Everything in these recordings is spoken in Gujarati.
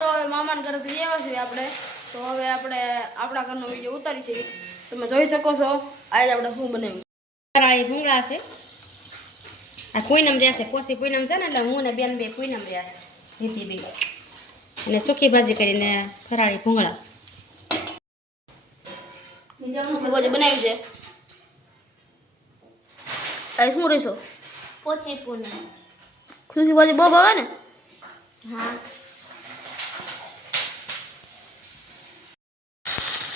તો હવે મામાના ઘરેથી લેવા છીએ આપણે. તો હવે આપણે આપણા ઘરનો વીડિયો ઉતારી છે. તમે જોઈ શકો છો આજે આપણે શું બનાવ્યું. કરાળી ભૂંગળા છે. આ પૂનમ રહ્યા છે. પોસી પૂનમ છે ને એટલે હું ને બેન બે પૂનમ રહ્યા છે. રીતિ બે. અને સૂકી ભાજી કરીને ફરાળી ભૂંગળા. ભાજી બનાવી છે? આ શું રહીશો? પોચી પૂનમ. સુકી ભાજી બહુ ભાવે ને? હા.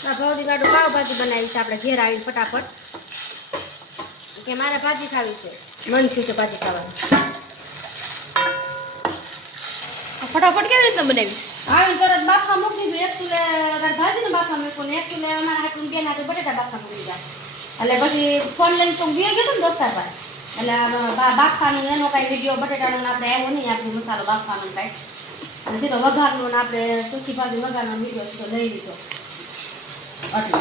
આ ભાવથી ગાડું પાવભાજી બનાવી છે આપણે ઘેર આવીને ફટાફટ. કે મારે ભાજી ખાવી છે. મન થયું છે ભાજી ખાવાનું. ફટાફટ કેવી રીતના બનાવી? આવી તરત બાફા મૂકી દીધું. એક ચૂલે તારે ભાજીને બાફા મૂક્યું ને એક ચૂલે અમારા હાથું બેન હાથું બટેટા બાફા મૂકી દીધા. એટલે પછી ફોન લઈને તો ગયો ગયો ને દોસ્તાર પાસે એટલે બાફાનું બા- એનો કાંઈ વીડિયો બટેટાનો આપણે આવ્યો નહીં આપણે મસાલો બાફવાનો ને કાંઈ. અને સીધો વઘારનો ને આપણે સૂકી ભાજી વઘારનો વીડિયો સીધો લઈ લીધો. એટલે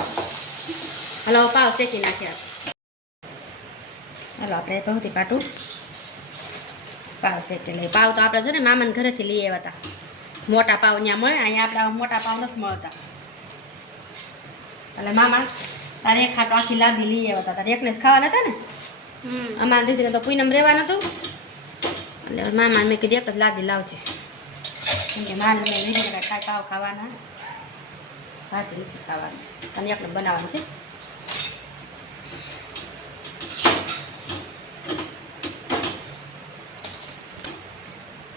હલો પાવ શેકી નાખ્યા. હાલો આપણે પહોંચી પાટું. પાવ શેકી લઈએ. પાવ તો આપણે જો ને મામાને ઘરેથી લઈ આવ્યા હતા મોટા પાવ ત્યાં મળે અહીંયા આપણે મોટા પાવ નથી મળતા. એટલે મામા તારે એક ખાટો આખી લાદી લઈ આવ્યા હતા તારે એકને જ ખાવાના હતા ને? હમ. અમારા દીદીને તો પૂનમ રહેવાનું હતું એટલે મામા મેં કીધું એક જ લાદી લાવજે. મારે દીદીને કાંઈ પાવ ખાવાના. ભાજી નથી ખાવાની. અને એકને બનાવવાની છે.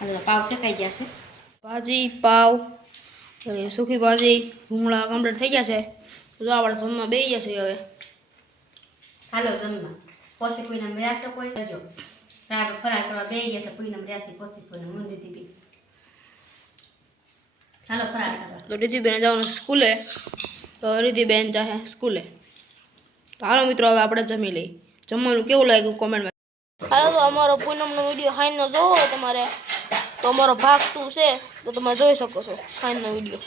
અને પાવ શેકાઈ ગયા છે. ભાજી પાવ સુખી સૂકી ભાજી ભૂંગળા કમ્પ્લીટ થઈ ગયા છે. તો આપણે જમવા બે ગયા છે હવે. હાલો જમવા. પોસી પૂનમ રહ્યા કોઈ? જજો રાત ફરાર કરવા બે ગયા પૂનમ રહ્યા છે પોસી હું દીધી બી હાલો ફરાર તો રીતિબેન જવાનું સ્કૂલે. તો રિધિબેન જાહે સ્કૂલે. તો મિત્રો, હવે આપણે જમી લઈએ. જમવાનું કેવું લાગ્યું કોમેન્ટમાં? હાલો, તો અમારો પૂનમનો વીડિયો હાઈનો જોવો તમારે, તો અમારો ભાગ ટુ છે, તો તમે જોઈ શકો છો હાઈનો વીડિયો.